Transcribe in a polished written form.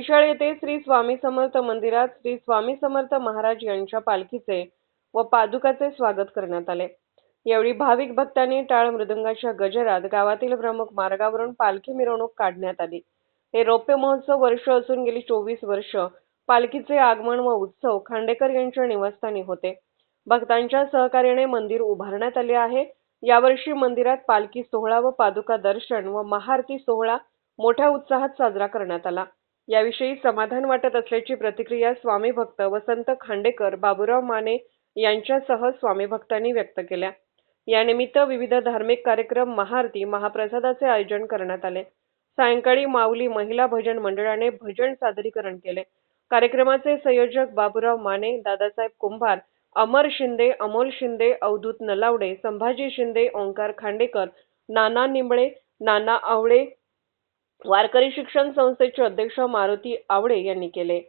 म्हैसाळ येथे श्री स्वामी समर्थ मंदिरात श्री स्वामी समर्थ महाराज यांच्या पालखीचे व पादुकाचे स्वागत करण्यात आले। यावेळी भाविक भक्तांनी टाळ मृदंगाच्या गजरात गावातील प्रमुख मार्गावरून पालखी मिरवणूक काढण्यात आली। हे रौप्य महोत्सव वर्ष असून गेली 24 वर्ष पालखीचे आगमन व उत्सव खांडेकर यांच्या निवासस्थानी होते। भक्तांच्या सहकार्याने मंदिर उभारण्यात आले आहे। यावर्षी मंदिरात पालखी सोहळा व पादुका दर्शन व महाआरती सोहळा मोठ्या उत्साहात साजरा करण्यात आला। याविषयी समाधान वाटत असल्याची प्रतिक्रिया स्वामी भक्त वसंत खांडेकर, बाबूराव माने यांच्यासह स्वामी भक्तांनी व्यक्त केल्या। यानिमित्त विविध धार्मिक कार्यक्रम, महाआरती, महाप्रसादाचे आयोजन करण्यात आले। सायंकाळी माऊली महिला भजन मंडळाने भजन सादरीकरण केले। कार्यक्रमाचे संयोजक बाबूराव माने, दादासाहेब कुंभार, अमर शिंदे, अमोल शिंदे, अवधूत नलावडे, संभाजी शिंदे, ओंकार खांडेकर, नाना निंबळे, नाना आवळे, वारकरी शिक्षण संस्थेचे अध्यक्ष मारुती आवळे यांनी केले।